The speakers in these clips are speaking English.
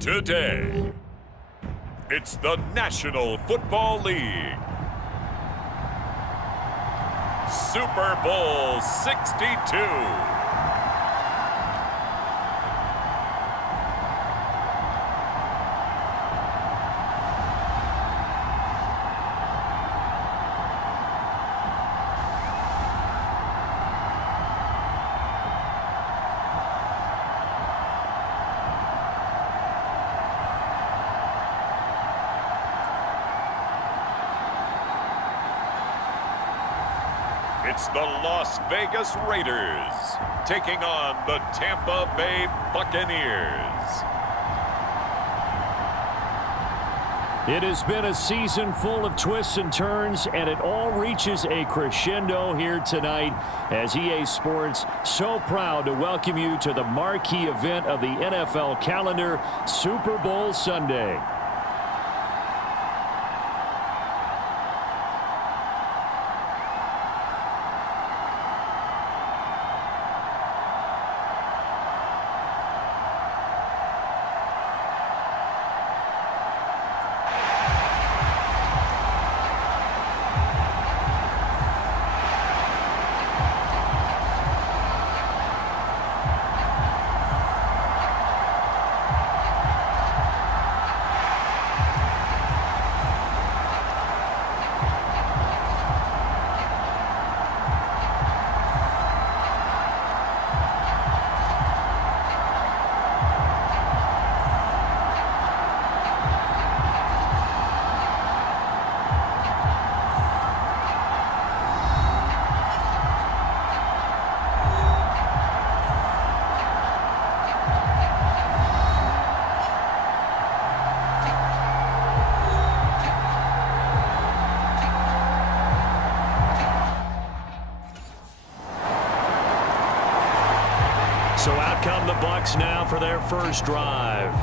Today, it's the National Football League. Super Bowl 62. It's the Las Vegas Raiders taking on the Tampa Bay Buccaneers. It has been a season full of twists and turns, and it all reaches a crescendo here tonight as EA Sports so proud to welcome you to the marquee event of the NFL calendar, Super Bowl Sunday. So out come the Bucs now for their first drive.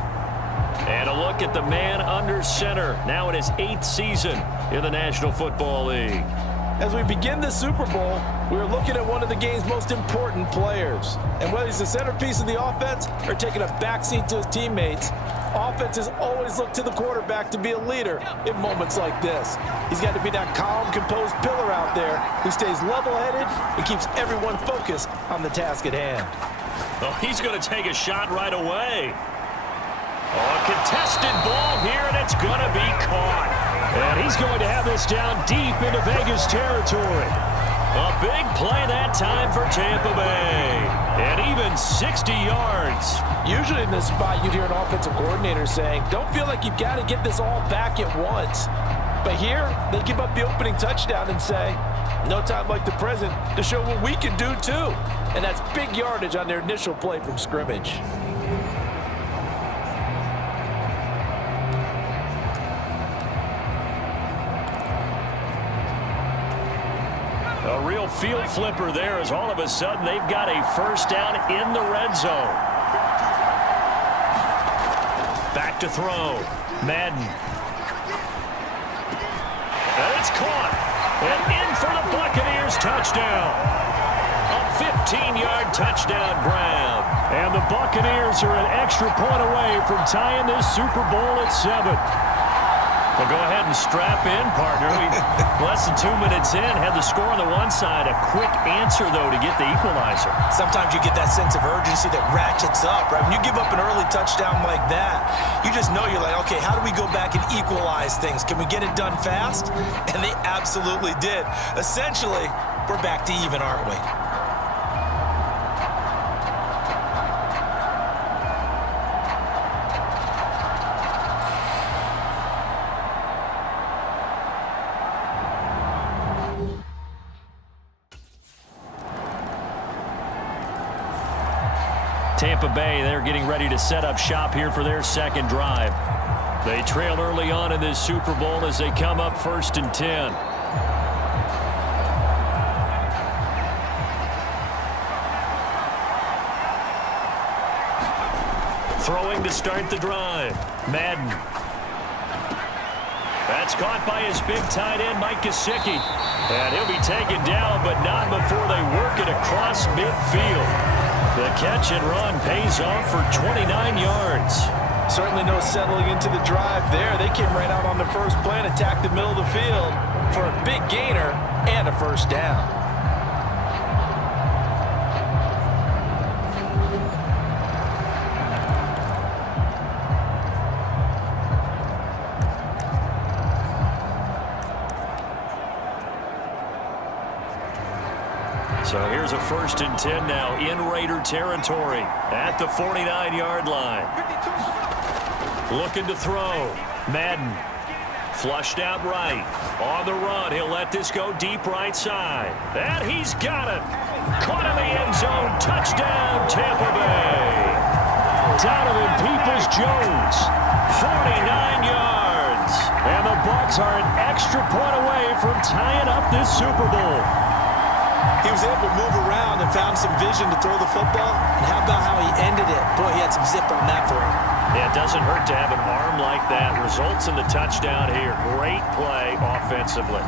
And a look at the man under center, now in his 8th season in the National Football League. As we begin the Super Bowl, we're looking at one of the game's most important players. And whether he's the centerpiece of the offense or taking a backseat to his teammates, offenses always look to the quarterback to be a leader in moments like this. He's got to be that calm, composed pillar out there who stays level-headed and keeps everyone focused on the task at hand. Oh, he's going to take a shot right away. Oh, a contested ball here, and it's going to be caught. And he's going to have this down deep into Vegas territory. A big play that time for Tampa Bay. And even 60 yards. Usually in this spot, you'd hear an offensive coordinator saying, don't feel like you've got to get this all back at once. But here, they give up the opening touchdown and say, no time like the present to show what we can do too. And that's big yardage on their initial play from scrimmage. A real field flipper there as all of a sudden they've got a first down in the red zone. Back to throw. Madden. And it's caught. And in for the Buccaneers touchdown. A 15-yard touchdown grab. And the Buccaneers are an extra point away from tying this Super Bowl at 7. Well, go ahead and strap in, partner. Less than 2 minutes in, had the score on the one side. A quick answer, though, to get the equalizer. Sometimes you get that sense of urgency that ratchets up, right? When you give up an early touchdown like that, you just know you're like, okay, how do we go back and equalize things? Can we get it done fast? And they absolutely did. Essentially, we're back to even, aren't we? Tampa Bay, they're getting ready to set up shop here for their second drive. They trail early on in this Super Bowl as they come up 1st and 10. Throwing to start the drive. Madden. That's caught by his big tight end, Mike Gesicki. And he'll be taken down, but not before they work it across midfield. The catch and run pays off for 29 yards. Certainly no settling into the drive there. They came right out on the first play and attacked the middle of the field for a big gainer and a first down. So here's a 1st and 10 now in Raider territory at the 49-yard line. Looking to throw. Madden flushed out right. On the run, he'll let this go deep right side. And he's got it. Caught in the end zone. Touchdown, Tampa Bay. Donovan Peoples-Jones, 49 yards. And the Bucs are an extra point away from tying up this Super Bowl. He was able to move around and found some vision to throw the football. And how about how he ended it? Boy, he had some zip on that throw. Yeah, it doesn't hurt to have an arm like that. Results in the touchdown here. Great play offensively.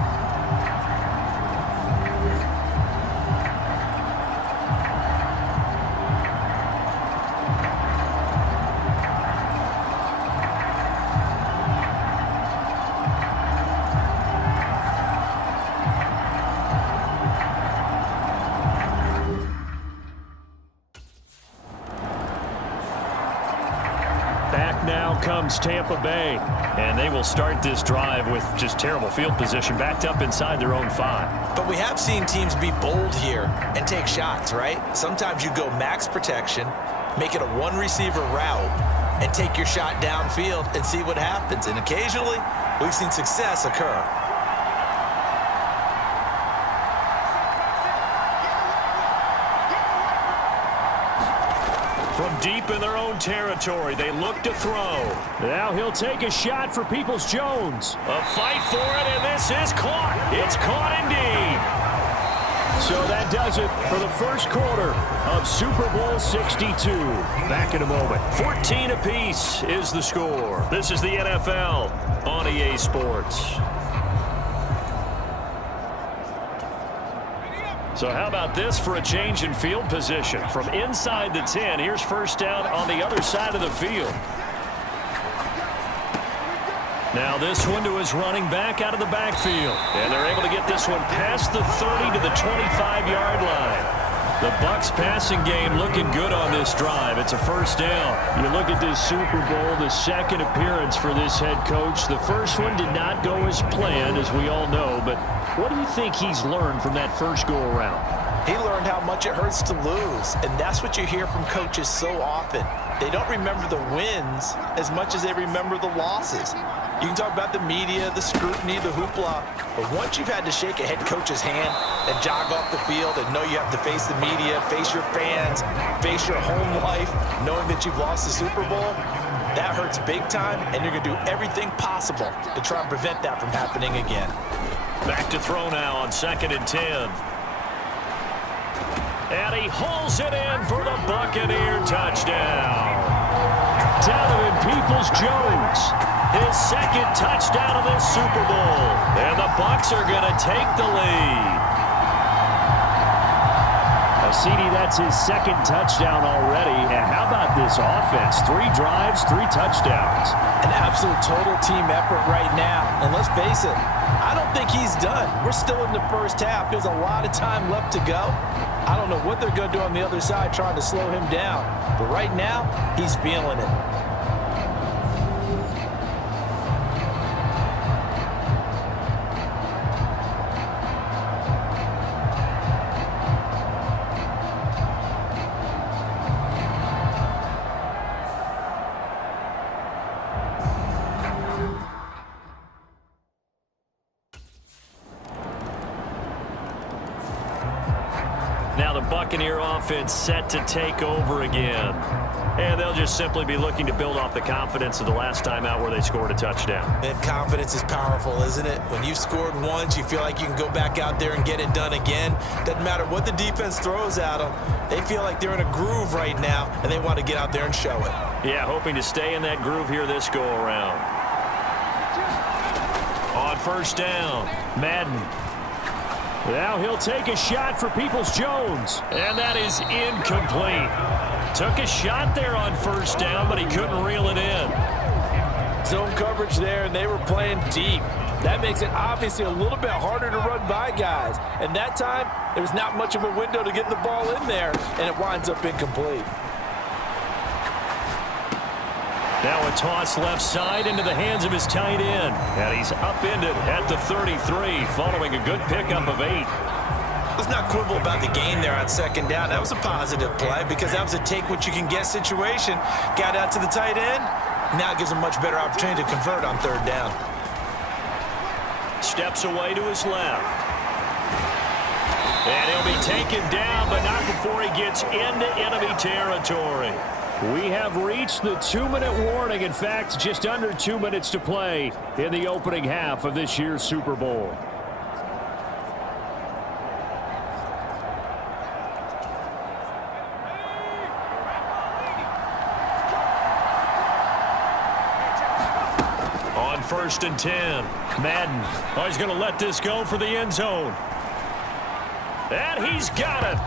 Now comes Tampa Bay, and they will start this drive with just terrible field position, backed up inside their own 5. But we have seen teams be bold here and take shots, right? Sometimes you go max protection, make it a one-receiver route, and take your shot downfield and see what happens. And occasionally, we've seen success occur. From deep in their own territory, they look to throw. Now he'll take a shot for Peoples-Jones. A fight for it, and this is caught. It's caught indeed. So that does it for the first quarter of Super Bowl 62. Back in a moment. 14 apiece is the score. This is the NFL on EA Sports. So how about this for a change in field position? From inside the 10, here's first down on the other side of the field. Now this one to his running back out of the backfield. And they're able to get this one past the 30 to the 25-yard line. The Bucs passing game looking good on this drive. It's a first down. You look at this Super Bowl, the second appearance for this head coach. The first one did not go as planned, as we all know. But what do you think he's learned from that first go-around? He learned how much it hurts to lose, and that's what you hear from coaches so often. They don't remember the wins as much as they remember the losses. You can talk about the media, the scrutiny, the hoopla, but once you've had to shake a head coach's hand and jog off the field and know you have to face the media, face your fans, face your home life, knowing that you've lost the Super Bowl, that hurts big time, and you're going to do everything possible to try and prevent that from happening again. Back to throw now on 2nd and 10. And he hauls it in for the Buccaneer touchdown. Donovan Peoples-Jones, his second touchdown of this Super Bowl. And the Bucs are going to take the lead. CD, that's his second touchdown already. And how about this offense? 3 drives, 3 touchdowns. An absolute total team effort right now. And let's face it, I don't think he's done. We're still in the first half. There's a lot of time left to go. I don't know what they're going to do on the other side trying to slow him down. But right now, he's feeling it. Now the Buccaneer offense set to take over again. And they'll just simply be looking to build off the confidence of the last time out where they scored a touchdown. And confidence is powerful, isn't it? When you've scored once, you feel like you can go back out there and get it done again. Doesn't matter what the defense throws at them. They feel like they're in a groove right now, and they want to get out there and show it. Yeah, hoping to stay in that groove here this go-around. On first down, Madden. Now he'll take a shot for Peoples-Jones. And that is incomplete. Took a shot there on first down, but he couldn't reel it in. Zone coverage there, and they were playing deep. That makes it obviously a little bit harder to run by guys. And that time, there was not much of a window to get the ball in there, and it winds up incomplete. Now a toss left side into the hands of his tight end. And he's upended at the 33 following a good pickup of 8. Let's not quibble about the gain there on second down. That was a positive play because that was a take-what-you-can-get situation. Got out to the tight end. Now it gives him a much better opportunity to convert on third down. Steps away to his left. And he'll be taken down, but not before he gets into enemy territory. We have reached the 2-minute warning. In fact, just under 2 minutes to play in the opening half of this year's Super Bowl. On 1st and 10, Madden. Oh, he's going to let this go for the end zone. And he's got it.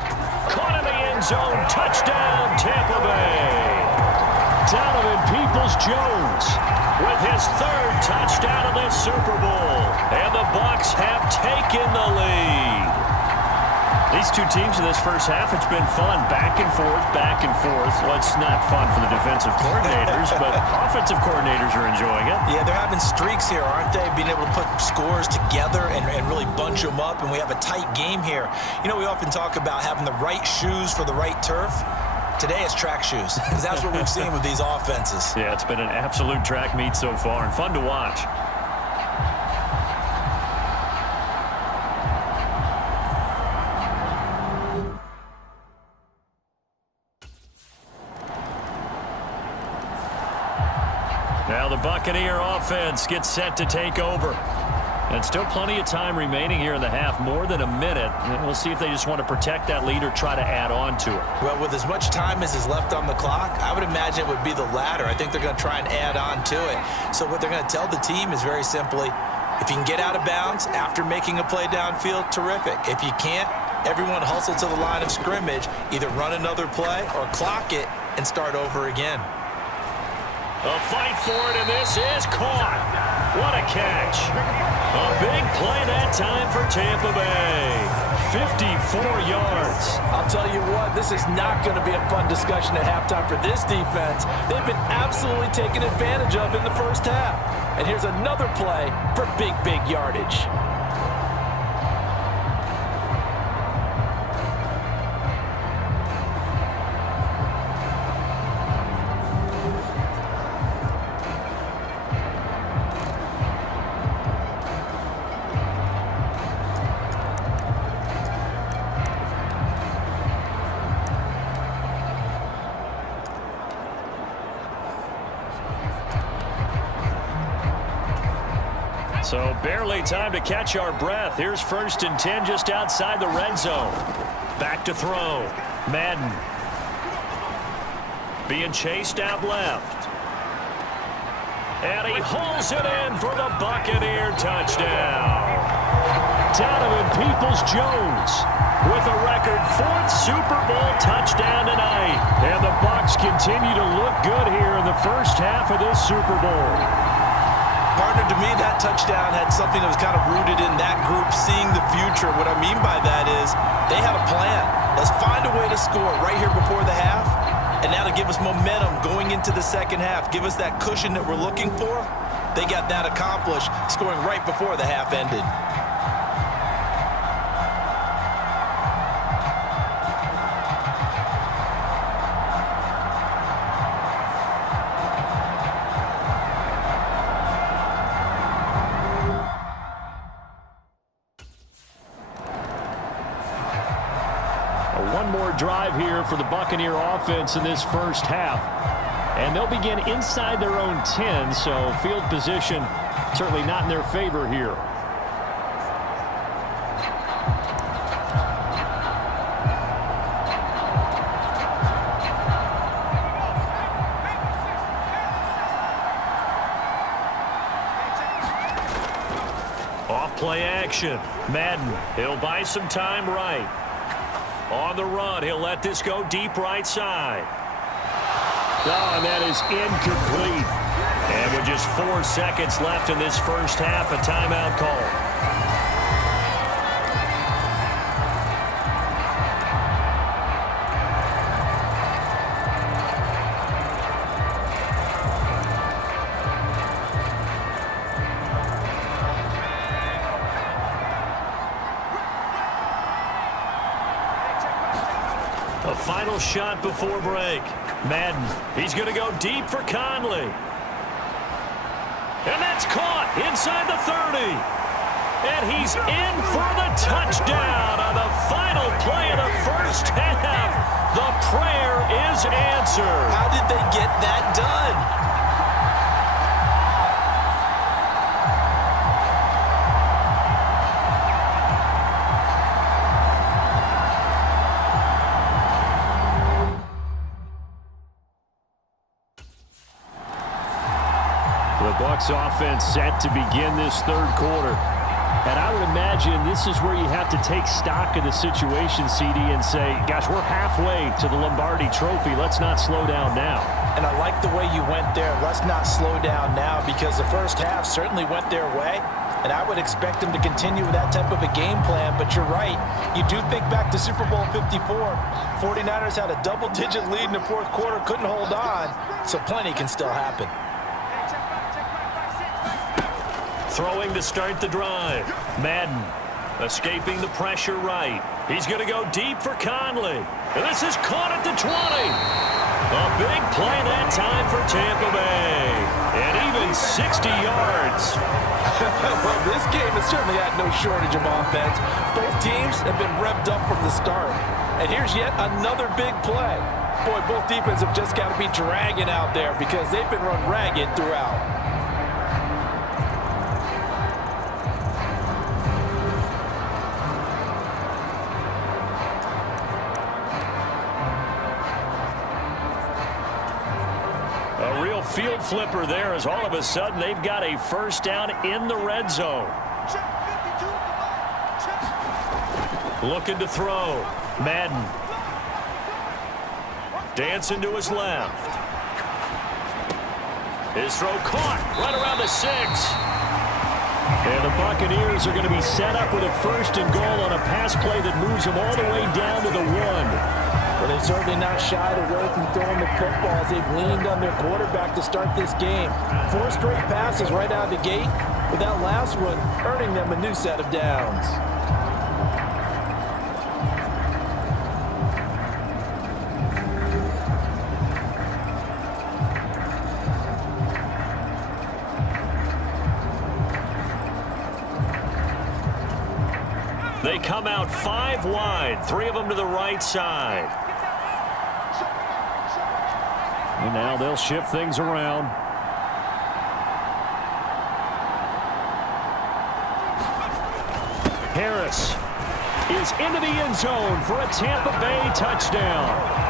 Caught in the end zone. Touchdown, Tampa Bay. Donovan Peoples-Jones with his 3rd touchdown of this Super Bowl. And the Bucs have taken the lead. These two teams in this first half, it's been fun. Back and forth, back and forth. Well, it's not fun for the defensive coordinators, but offensive coordinators are enjoying it. Yeah, they're having streaks here, aren't they? Being able to put scores together and really bunch them up, and we have a tight game here. You know, we often talk about having the right shoes for the right turf. Today it's track shoes, because that's what we've seen with these offenses. Yeah, it's been an absolute track meet so far, and fun to watch. Now the Buccaneer offense gets set to take over. And still plenty of time remaining here in the half, more than a minute. And we'll see if they just want to protect that lead or try to add on to it. Well, with as much time as is left on the clock, I would imagine it would be the latter. I think they're going to try and add on to it. So what they're going to tell the team is very simply, if you can get out of bounds after making a play downfield, terrific. If you can't, everyone hustle to the line of scrimmage, either run another play or clock it and start over again. A fight for it, and this is caught. What a catch. A big play that time for Tampa Bay. 54 yards. I'll tell you what, this is not going to be a fun discussion at halftime for this defense. They've been absolutely taken advantage of in the first half. And here's another play for big yardage. So barely time to catch our breath. Here's 1st and 10 just outside the red zone. Back to throw. Madden. Being chased out left. And he hauls it in for the Buccaneer touchdown. Donovan Peoples-Jones with a record 4th Super Bowl touchdown tonight. And the Bucs continue to look good here in the first half of this Super Bowl. Partner, to me, that touchdown had something that was kind of rooted in that group seeing the future. What I mean by that is they had a plan. Let's find a way to score right here before the half, and now to give us momentum going into the second half, give us that cushion that we're looking for. They got that accomplished, scoring right before the half ended. One more drive here for the Buccaneer offense in this first half. And they'll begin inside their own 10, so field position certainly not in their favor here. Off play action. Madden, he'll buy some time right. On the run, he'll let this go deep right side. Oh, and that is incomplete. And with just 4 seconds left in this first half, a timeout call. A final shot before break. Madden, he's going to go deep for Conley. And that's caught inside the 30. And he's in for the touchdown on the final play of the first half. The prayer is answered. How did they get that done? The Bucs offense set to begin this third quarter. And I would imagine this is where you have to take stock of the situation, CD, and say, gosh, we're halfway to the Lombardi Trophy. Let's not slow down now. And I like the way you went there. Let's not slow down now, because the first half certainly went their way. And I would expect them to continue with that type of a game plan. But you're right. You do think back to Super Bowl 54. 49ers had a double-digit lead in the fourth quarter, couldn't hold on. So plenty can still happen. Throwing to start the drive. Madden escaping the pressure right. He's going to go deep for Conley. And this is caught at the 20. A big play that time for Tampa Bay. And even 60 yards. Well, this game has certainly had no shortage of offense. Both teams have been revved up from the start. And here's yet another big play. Boy, both defenses have just got to be dragging out there because they've been run ragged throughout. A real field flipper there, as all of a sudden they've got a first down in the red zone. Looking to throw. Madden. Dancing to his left. His throw caught right around the 6. And the Buccaneers are going to be set up with a first and goal on a pass play that moves them all the way down to the 1. Well, they've certainly not shied away from throwing the football as they've leaned on their quarterback to start this game. 4 straight passes right out of the gate, with that last one earning them a new set of downs. They come out 5 wide, 3 of them to the right side. And now they'll shift things around. Harris is into the end zone for a Tampa Bay touchdown.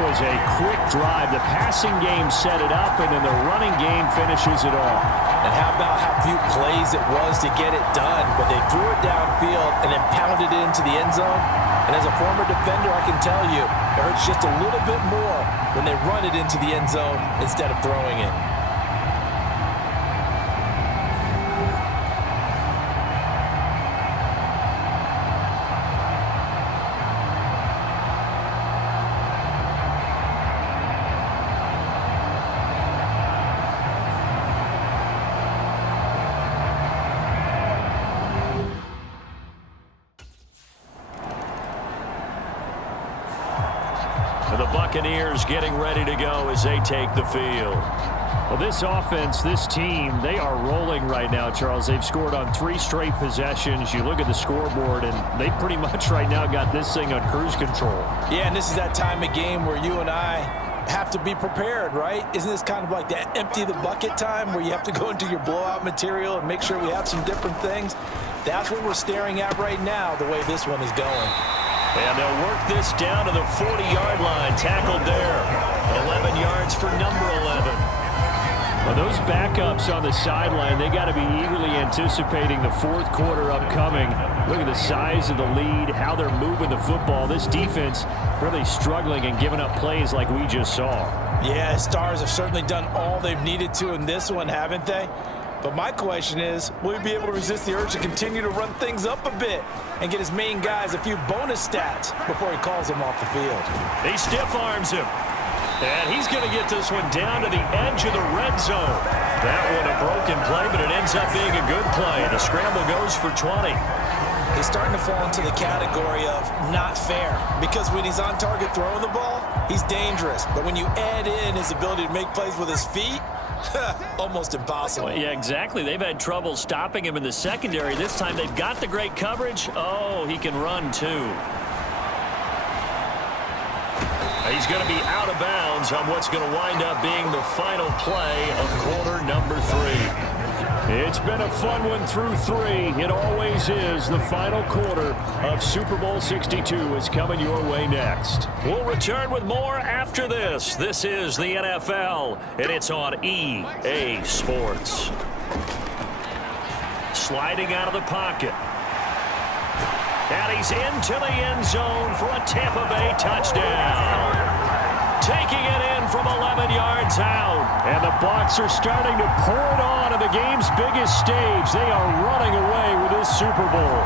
Was a quick drive. The passing game set it up, and then the running game finishes it off. And how about how few plays it was to get it done, but they threw it downfield and then pounded it into the end zone. And as a former defender, I can tell you, it hurts just a little bit more when they run it into the end zone instead of throwing it. The Buccaneers getting ready to go as they take the field. Well, this offense, this team, they are rolling right now, Charles. They've scored on 3 straight possessions. You look at the scoreboard, and they pretty much right now got this thing on cruise control. Yeah, and this is that time of game where you and I have to be prepared, right? Isn't this kind of like that empty the bucket time where you have to go into your blowout material and make sure we have some different things? That's what we're staring at right now, the way this one is going. And they'll work this down to the 40-yard line. Tackled there. 11 yards for number 11. Well, those backups on the sideline, they got to be eagerly anticipating the fourth quarter upcoming. Look at the size of the lead, how they're moving the football. This defense really struggling and giving up plays like we just saw. Yeah, Stars have certainly done all they've needed to in this one, haven't they? But my question is, will he be able to resist the urge to continue to run things up a bit and get his main guys a few bonus stats before he calls them off the field? He stiff arms him. And he's going to get this one down to the edge of the red zone. That one a broken play, but it ends up being a good play. The scramble goes for 20. He's starting to fall into the category of not fair, because when he's on target throwing the ball, he's dangerous. But when you add in his ability to make plays with his feet, almost impossible. Well, yeah, exactly. They've had trouble stopping him in the secondary. This time they've got the great coverage. Oh, he can run too. He's going to be out of bounds on what's going to wind up being the final play of quarter number 3. It's been a fun one through 3. It always is. The final quarter of Super Bowl 62 is coming your way next. We'll return with more after this. This is the NFL, and it's on EA Sports. Sliding out of the pocket. And he's into the end zone for a Tampa Bay touchdown. Taking it in from 11 yards out. And the Bucs are starting to pour it on the game's biggest stage. They are running away with this Super Bowl.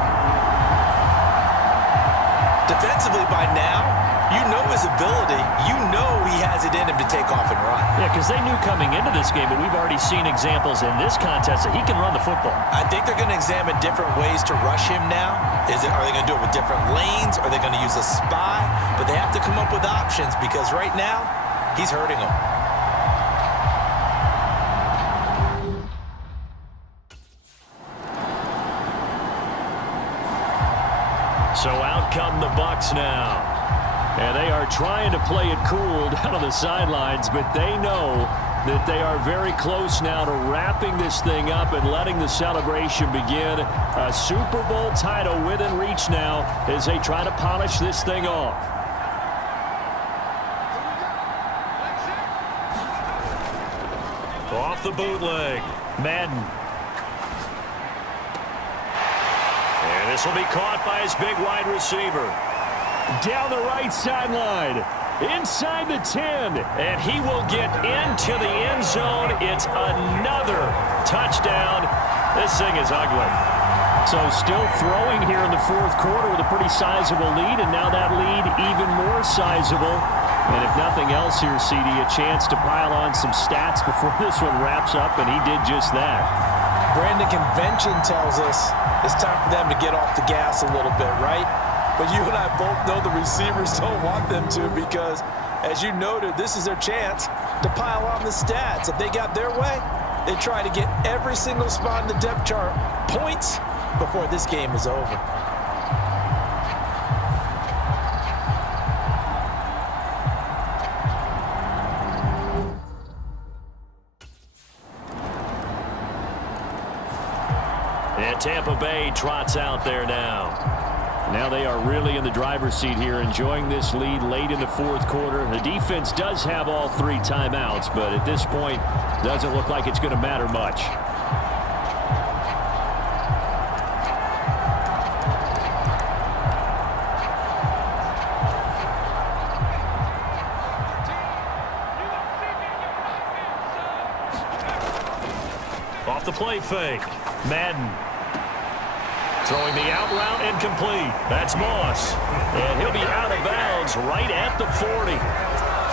Defensively by now, you know his ability. You know he has it in him to take off and run. Yeah, because they knew coming into this game, but we've already seen examples in this contest that he can run the football. I think they're going to examine different ways to rush him now. Are they going to do it with different lanes? Are they going to use a spy? But they have to come up with options, because right now, he's hurting them. So out come the Bucs now. And they are trying to play it cool down on the sidelines, but they know that they are very close now to wrapping this thing up and letting the celebration begin. A Super Bowl title within reach now as they try to polish this thing off. Off the bootleg, Madden. And this will be caught by his big wide receiver. Down the right sideline, inside the 10, and he will get into the end zone. It's another touchdown. This thing is ugly. So still throwing here in the fourth quarter with a pretty sizable lead, and now that lead even more sizable. And if nothing else here, CD, a chance to pile on some stats before this one wraps up, and he did just that. Brandon, convention tells us it's time for them to get off the gas a little bit, right? But you and I both know the receivers don't want them to, because, as you noted, this is their chance to pile on the stats. If they got their way, they try to get every single spot in the depth chart points before this game is over. And Tampa Bay trots out there now. Now they are really in the driver's seat here, enjoying this lead late in the fourth quarter. The defense does have all 3 timeouts, but at this point, doesn't look like it's going to matter much. Off the play fake, Madden. Throwing the out route incomplete. That's Moss. And he'll be out of bounds right at the 40.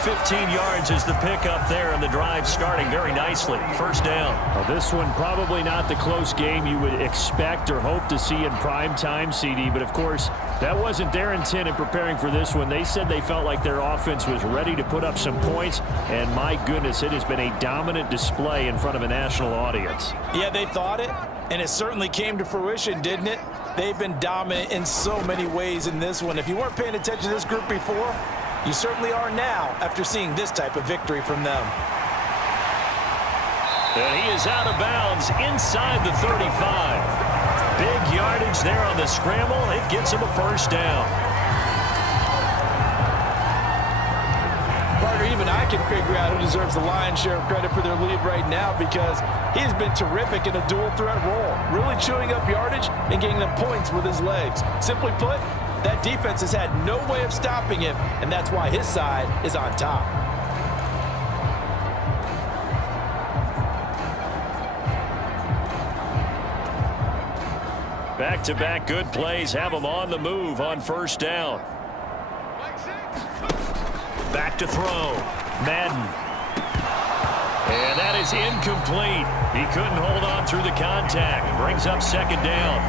15 yards is the pickup there, and the drive starting very nicely. First down. Well, this one probably not the close game you would expect or hope to see in prime time, CD. But, of course, that wasn't their intent in preparing for this one. They said they felt like their offense was ready to put up some points. And, my goodness, it has been a dominant display in front of a national audience. Yeah, they thought it. And it certainly came to fruition, didn't it? They've been dominant in so many ways in this one. If you weren't paying attention to this group before, you certainly are now after seeing this type of victory from them. And he is out of bounds inside the 35. Big yardage there on the scramble. It gets him a first down. Partner, even even I can figure out who deserves the lion's share of credit for their lead right now, because he's been terrific in a dual threat role, really chewing up yardage and getting them points with his legs. Simply put, that defense has had no way of stopping him, and that's why his side is on top. Back-to-back good plays have them on the move on first down. Back to throw. Madden. And that is incomplete. He couldn't hold on through the contact. Brings up second down.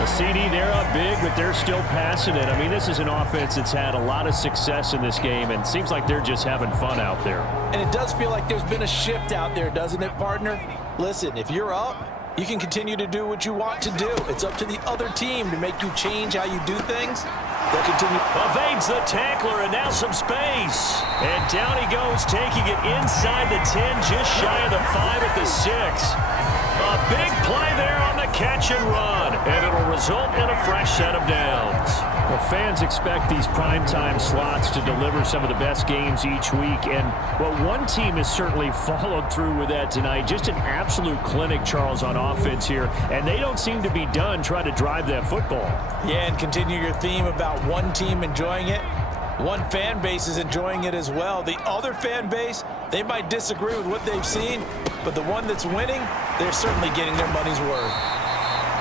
The CD, they're up big, but they're still passing it. I mean, this is an offense that's had a lot of success in this game, and seems like they're just having fun out there. And it does feel like there's been a shift out there, doesn't it, partner? Listen, if you're up, you can continue to do what you want to do. It's up to the other team to make you change how you do things. They'll continue. Evades the tackler, and now some space. And down he goes, taking it inside the 10, just shy of the 5 at the 6. A big play there on the catch and run, and it'll result in a fresh set of downs. Well, fans expect these primetime slots to deliver some of the best games each week, and well, one team has certainly followed through with that tonight. Just an absolute clinic, Charles, on offense here, and they don't seem to be done trying to drive that football. Yeah, and continue your theme about one team enjoying it. One fan base is enjoying it as well. The other fan base, they might disagree with what they've seen, but the one that's winning, they're certainly getting their money's worth.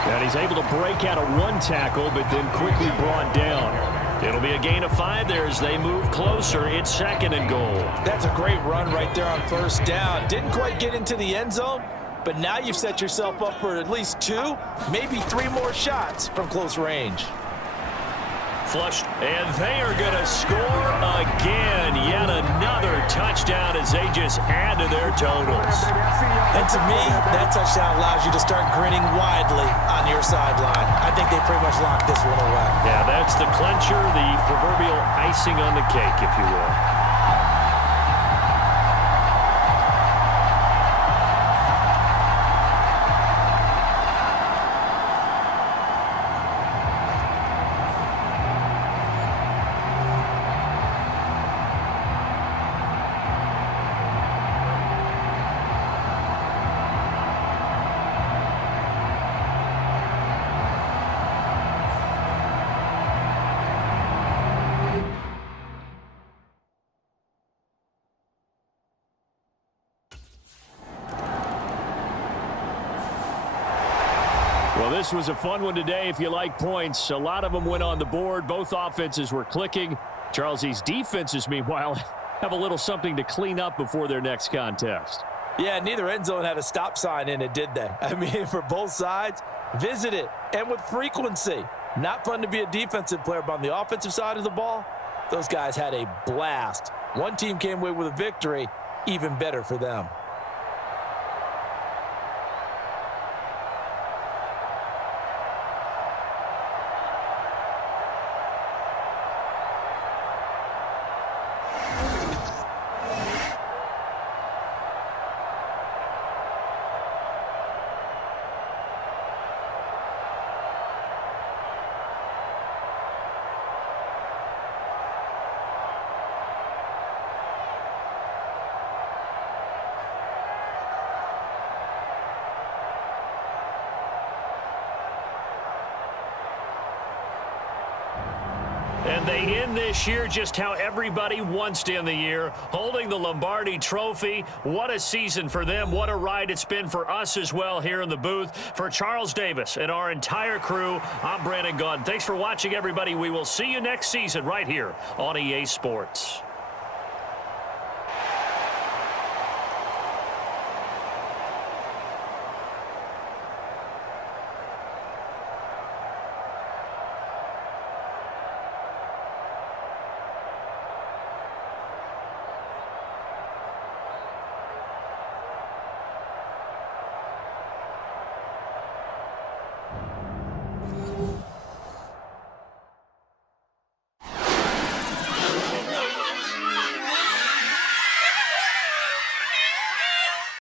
And he's able to break out of one tackle, but then quickly brought down. It'll be a gain of 5 there as they move closer. It's second and goal. That's a great run right there on first down. Didn't quite get into the end zone, but now you've set yourself up for at least 2, maybe 3 more shots from close range. Flushed, and they are going to score again. Yet another touchdown as they just add to their totals. And to me, that touchdown allows you to start grinning widely on your sideline. I think they pretty much locked this one away. Yeah, that's the clincher, the proverbial icing on the cake, if you will. Well, this was a fun one today if you like points. A lot of them went on the board. Both offenses were clicking. Charles, these defenses, meanwhile, have a little something to clean up before their next contest. Yeah, neither end zone had a stop sign in it, did they? I mean, for both sides, visit it, and with frequency. Not fun to be a defensive player, but on the offensive side of the ball, those guys had a blast. One team came away with a victory, even better for them. And they end this year just how everybody wants to end the year, holding the Lombardi Trophy. What a season for them. What a ride it's been for us as well here in the booth. For Charles Davis and our entire crew, I'm Brandon Gaudin. Thanks for watching, everybody. We will see you next season right here on EA Sports.